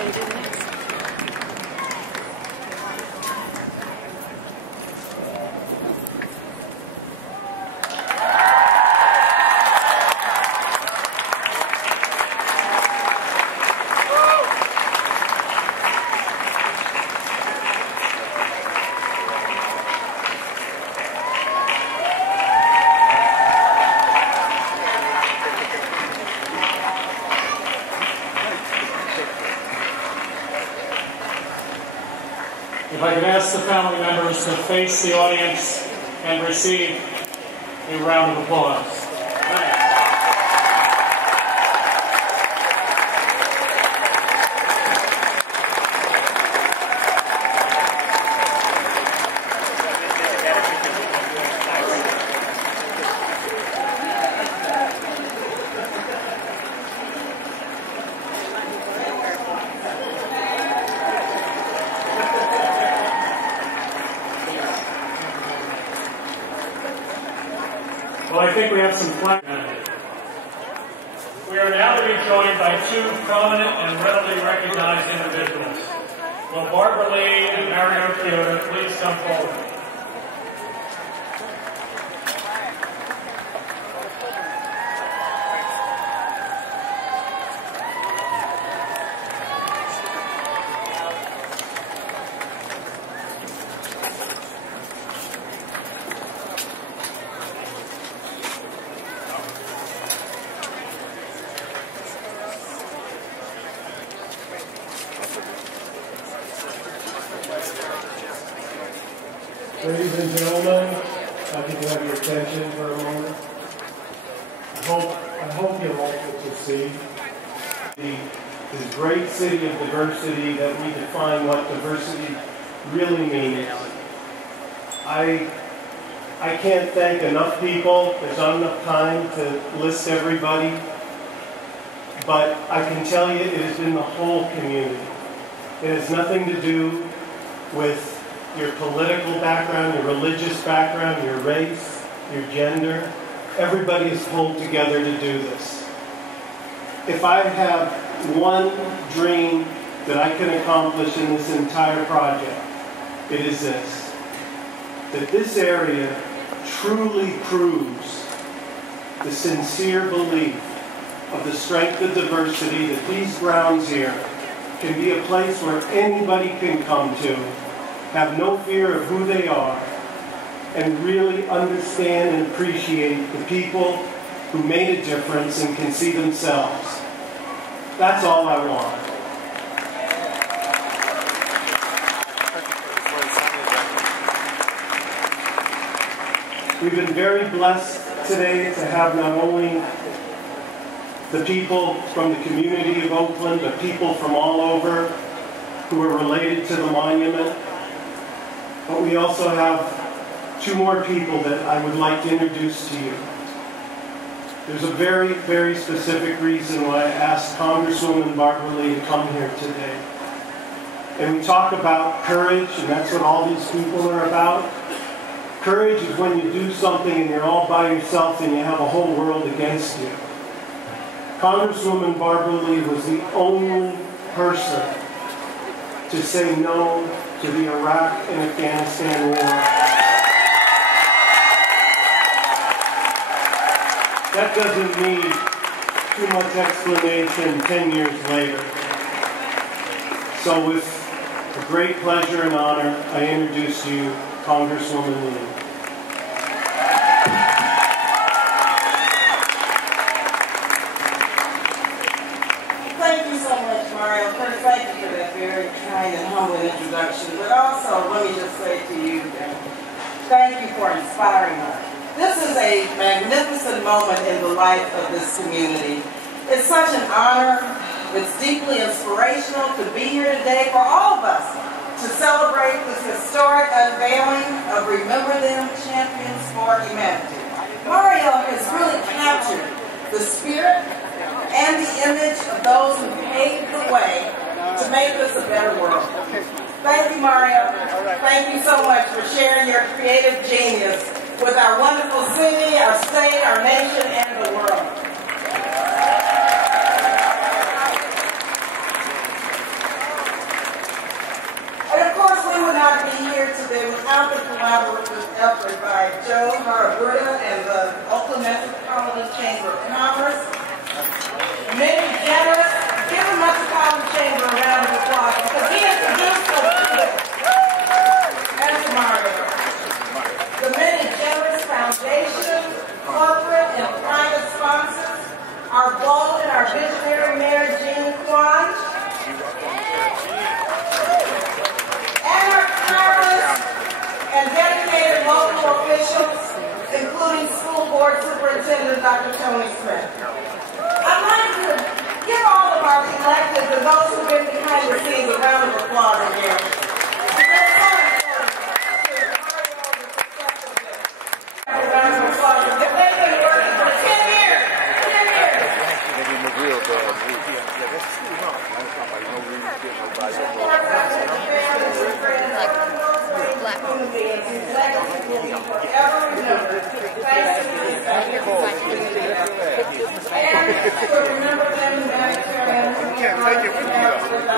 going to do next? If I could ask the family members to face the audience and receive a round of applause. Well, I think we have some fun. We are now to be joined by two prominent and readily recognized individuals. Will Barbara Lee and Harrah Chiodo please come forward? Ladies and gentlemen, if I can have your attention for a moment. I hope you'll also see this great city of diversity that we define what diversity really means. I can't thank enough people. There's not enough time to list everybody. But I can tell you it has been the whole community. It has nothing to do with your political background, your religious background, your race, your gender. Everybody is pulled together to do this. If I have one dream that I can accomplish in this entire project, it is this: that this area truly proves the sincere belief of the strength of diversity, that these grounds here can be a place where anybody can come to, have no fear of who they are, and really understand and appreciate the people who made a difference and can see themselves. That's all I want. We've been very blessed today to have not only the people from the community of Oakland, but people from all over who are related to the monument. But we also have two more people that I would like to introduce to you. There's a very, very specific reason why I asked Congresswoman Barbara Lee to come here today. And we talk about courage, and that's what all these people are about. Courage is when you do something and you're all by yourself and you have a whole world against you. Congresswoman Barbara Lee was the only person to say no to the Iraq and Afghanistan war. That doesn't need too much explanation 10 years later. So with a great pleasure and honor, I introduce you, Congresswoman Lee. Thank you so much, Mario. First, thank you for that very kind and humble introduction. But also, let me just say to you, thank you for inspiring us. This is a magnificent moment in the life of this community. It's such an honor. It's deeply inspirational to be here today for all of us to celebrate this historic unveiling of Remember Them Champions for Humanity. Mario has really captured the spirit and the image of those who paved the way to make this a better world. Thank you, Mario. Thank you so much for sharing your creative genius with our wonderful city, our state, our nation, and the world. visionary Mayor Jean Kwan, and our tireless and dedicated local officials, including School Board Superintendent Dr. Tony Smith. I'd like to give all of our electives and those who've been behind the scenes a round of applause again.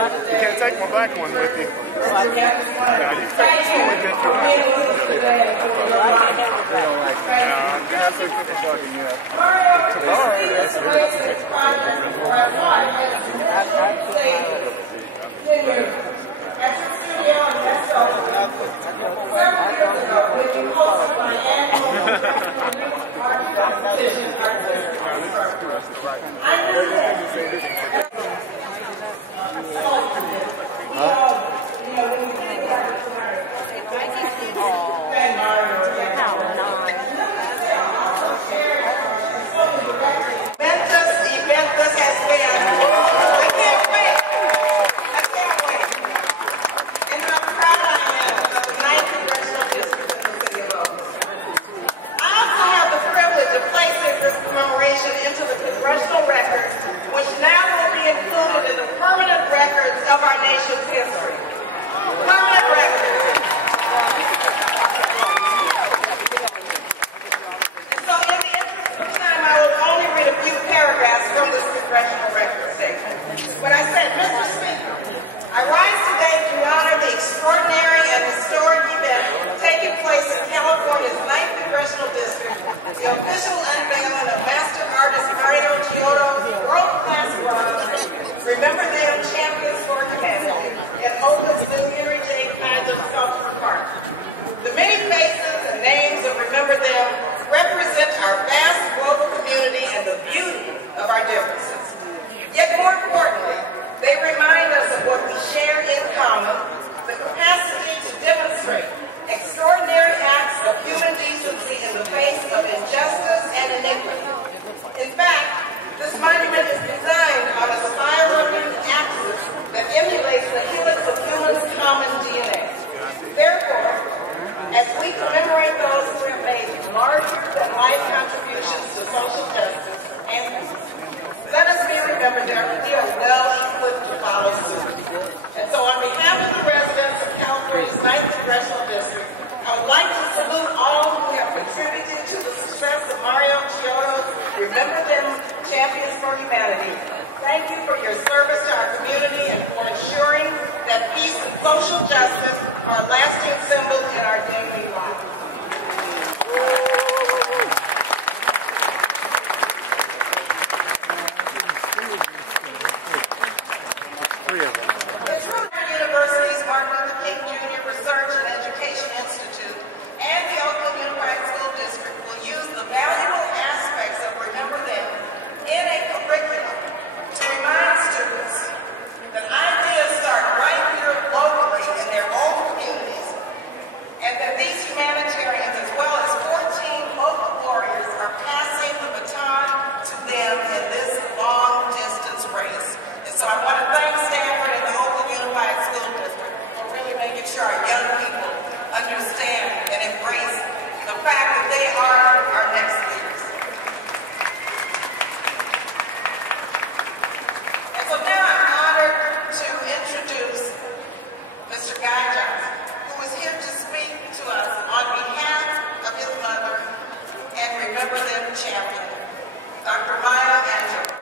You can't take my black one with you. Yeah, you can take this one with you. The official unveiling of master artist Chiodo's world-class work, Remember Them Champions for Humanity, in Oakland's new Henry J. Kaiser Sculpture Park. The many faces and names of Remember Them represent our vast global community and the beauty of our differences. Yet more importantly, they remind us of what we share in common, the capacity to demonstrate extraordinary acts of human decency in the face of injustice and iniquity. In fact, this monument is designed on a spiraling axis that emulates the helix of humans' common DNA. Therefore, as we commemorate those who have made larger-than-life contributions to social justice and peace, let us be remembered that we are well equipped to follow suit. And so on behalf of the residents of California's 9th Congressional District, I would like to salute all who have contributed to the success of Chiodo's Remember Them Champions for Humanity